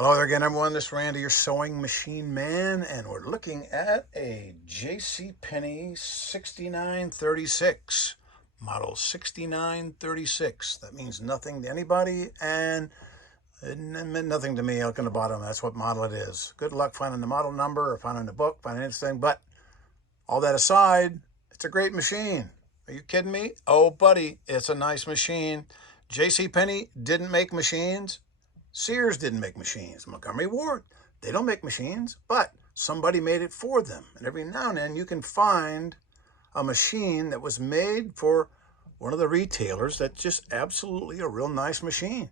Hello there again, everyone. This is Randy, your sewing machine man, and we're looking at a JCPenney 6936, model 6936. That means nothing to anybody, and it meant nothing to me. Look on the bottom. That's what model it is. Good luck finding the model number or finding the book, finding anything. But all that aside, it's a great machine. Are you kidding me? Oh, buddy, it's a nice machine. JCPenney didn't make machines. Sears didn't make machines. Montgomery Ward, they don't make machines, but somebody made it for them. And every now and then you can find a machine that was made for one of the retailers that's just absolutely a real nice machine.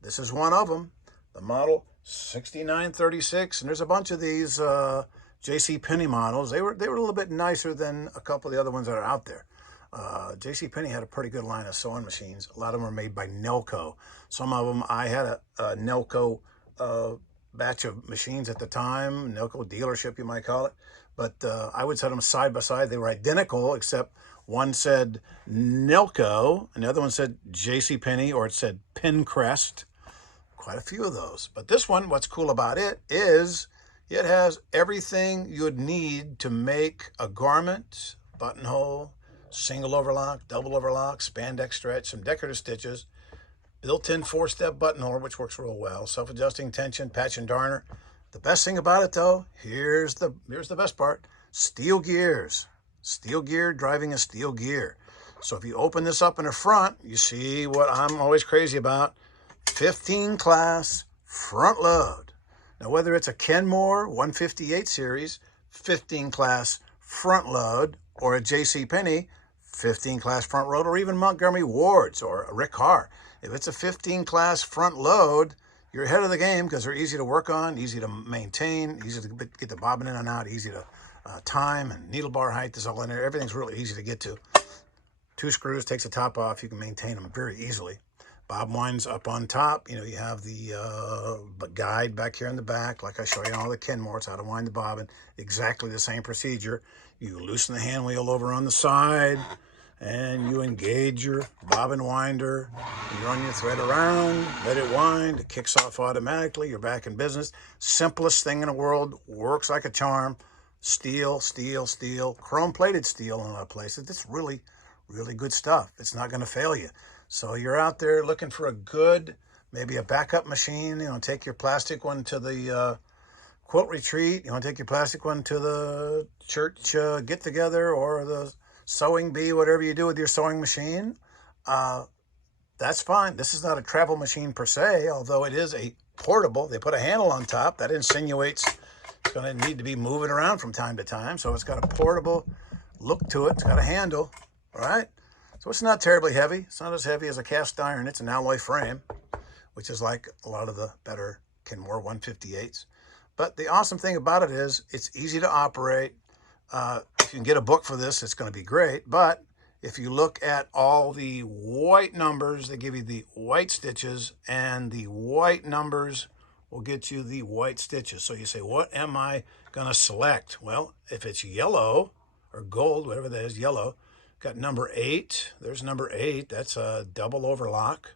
This is one of them, the model 6936. And there's a bunch of these JCPenney models. They were a little bit nicer than a couple of the other ones that are out there. JCPenney had a pretty good line of sewing machines. A lot of them were made by Nelco. Some of them, I had a Nelco batch of machines at the time, Nelco dealership, you might call it. But I would set them side by side. They were identical, except one said Nelco, and the other one said JCPenney, or it said Pencrest. Quite a few of those. But this one, what's cool about it is it has everything you would need to make a garment, buttonhole, single overlock, double overlock, spandex stretch, some decorative stitches, built-in 4-step buttonhole, which works real well, self-adjusting tension, patch and darner. The best thing about it, though, here's the best part: steel gears. Steel gear driving a steel gear. So if you open this up in the front, you see what I'm always crazy about: 15 class front load. Now, whether it's a Kenmore 158 series 15 class front load, or a JCPenney 15 class front load, or even Montgomery Ward's or a Rick Carr, if it's a 15 class front load, you're ahead of the game because they're easy to work on, easy to maintain, easy to get the bobbin in and out, easy to time, and needle bar height is all in there. Everything's really easy to get to. 2 screws, takes the top off. You can maintain them very easily. Bob winds up on top. You know, you have the guide back here in the back, like I show you on all the Kenmores, how to wind the bobbin. Exactly the same procedure. You loosen the hand wheel over on the side, and you engage your bobbin winder. You run your thread around, let it wind. It kicks off automatically. You're back in business. Simplest thing in the world. Works like a charm. Steel, steel, steel. Chrome-plated steel in a lot of places. It's really, really good stuff. It's not going to fail you. So you're out there looking for a good, maybe a backup machine. You know, take your plastic one to the quilt retreat. You want to take your plastic one to the church get-together, or the sewing bee, whatever you do with your sewing machine. That's fine. This is not a travel machine per se, although it is a portable. They put a handle on top. That insinuates it's going to need to be moving around from time to time. So it's got a portable look to it. It's got a handle, all right? So it's not terribly heavy. It's not as heavy as a cast iron. It's an alloy frame, which is like a lot of the better Kenmore 158s. But the awesome thing about it is it's easy to operate. If you can get a book for this, it's going to be great. But if you look at all the white numbers, they give you the white stitches, and the white numbers will get you the white stitches. So you say, what am I going to select? Well, if it's yellow or gold, whatever that is, yellow, got number 8. There's number 8. That's a double overlock.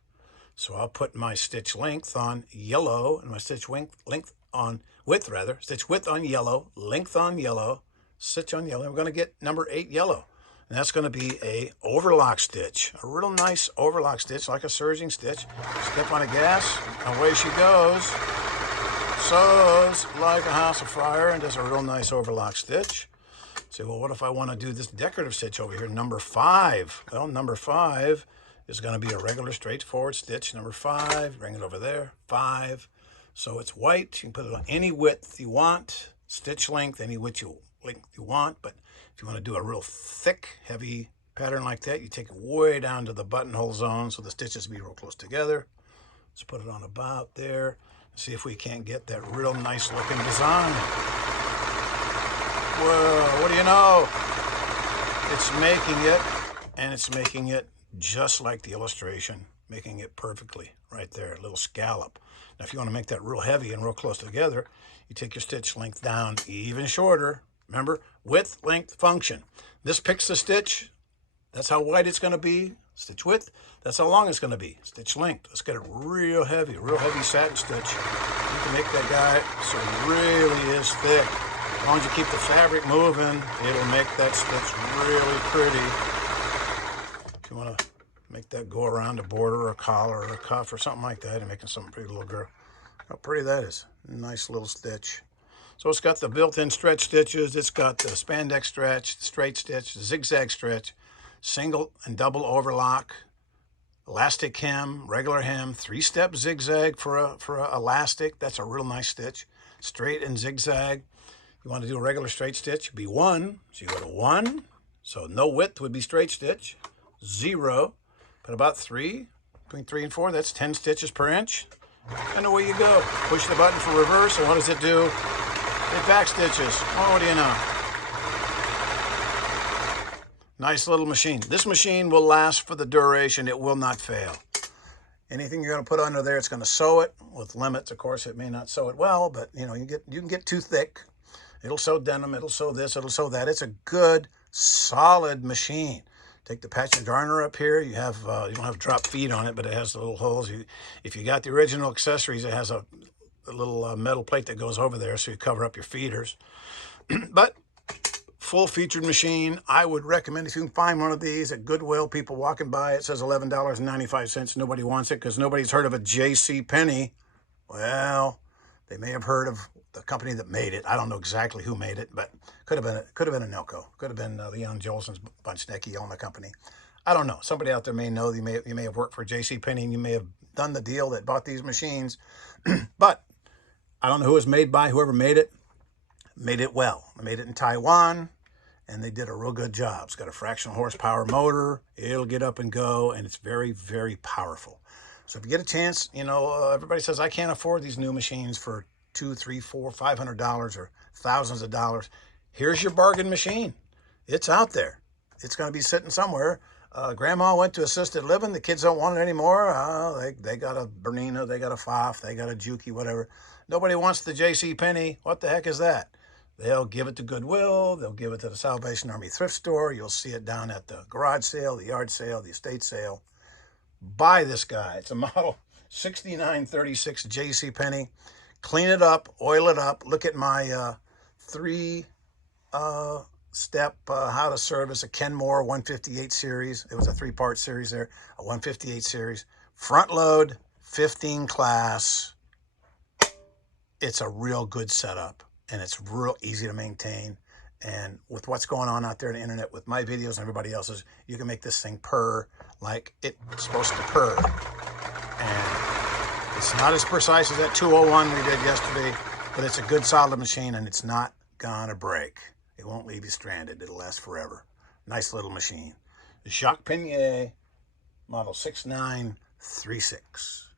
So I'll put my stitch length on yellow, and my stitch width on yellow, length on yellow, stitch on yellow. We're going to get number 8 yellow. And that's going to be a overlock stitch, a real nice overlock stitch, like a surging stitch. Step on the gas, away she goes. Sews like a house of fire, and does a real nice overlock stitch. Say, well, what if I want to do this decorative stitch over here, number 5? Well, number 5 is going to be a regular straightforward stitch. Number 5, bring it over there, 5. So it's white. You can put it on any width you want, stitch length, any width you want. But if you want to do a real thick, heavy pattern like that, you take it way down to the buttonhole zone so the stitches be real close together. Let's put it on about there. See if we can't get that real nice looking design. Well, what do you know? It's making it, and it's making it just like the illustration, making it perfectly right there, a little scallop. Now, if you want to make that real heavy and real close together, you take your stitch length down even shorter. Remember, width, length, function. This picks the stitch. That's how wide it's going to be. Stitch width, that's how long it's going to be. Stitch length, let's get it real heavy satin stitch. You can make that guy so it really is thick. As long as you keep the fabric moving, it'll make that stitch really pretty. If you want to make that go around a border or a collar or a cuff or something like that, and making something pretty, little girl. How pretty that is. Nice little stitch. So it's got the built-in stretch stitches. It's got the spandex stretch, straight stitch, zigzag stretch, single and double overlock, elastic hem, regular hem, 3-step zigzag for a elastic. That's a real nice stitch. Straight and zigzag. You want to do a regular straight stitch, be 1. So you go to 1. So no width would be straight stitch. 0. Put about 3. Between 3 and 4, that's 10 stitches per inch. And away you go. Push the button for reverse, and what does it do? It back stitches. Oh, what do you know? Nice little machine. This machine will last for the duration. It will not fail. Anything you're going to put under there, it's going to sew it. With limits, of course, it may not sew it well, but you know, you can get too thick. It'll sew denim. It'll sew this. It'll sew that. It's a good, solid machine. Take the patch and garner up here. You have you don't have drop feet on it, but it has the little holes. If you got the original accessories, it has a little metal plate that goes over there, so you cover up your feeders. But full featured machine. I would recommend, if you can find one of these at Goodwill, people walking by, it says $11.95. Nobody wants it because nobody's heard of a J.C. Penney. Well, they may have heard of the company that made it. I don't know exactly who made it, but could have been a Nilco. Could have been Leon Jolson's Bunchnecky owned the company. I don't know. Somebody out there may know. You may have worked for J.C. Penney, and you may have done the deal that bought these machines. But I don't know who it was made by. Whoever made it well. They made it in Taiwan, and they did a real good job. It's got a fractional horsepower motor. It'll get up and go, and it's very, very powerful. So if you get a chance, you know, everybody says, I can't afford these new machines for $200, $300, $400, $500 or thousands of dollars. Here's your bargain machine. It's out there. It's going to be sitting somewhere. Grandma went to assisted living. The kids don't want it anymore. They got a Bernina, they got a Pfaff, they got a Juki, whatever. Nobody wants the J.C. Penney. What the heck is that? They'll give it to Goodwill. They'll give it to the Salvation Army thrift store. You'll see it down at the garage sale, the yard sale, the estate sale. Buy this guy. It's a model 6936 J.C. Penney. Clean it up, oil it up. Look at my 3-step how to service a Kenmore 158 series. It was a 3-part series there, a 158 series. Front load, 15 class. It's a real good setup, and it's real easy to maintain. And with what's going on out there on the internet with my videos and everybody else's, you can make this thing purr like it's supposed to purr. And it's not as precise as that 201 we did yesterday, but it's a good solid machine, and it's not gonna break. It won't leave you stranded. It'll last forever. Nice little machine. The Jacques Penney model 6936.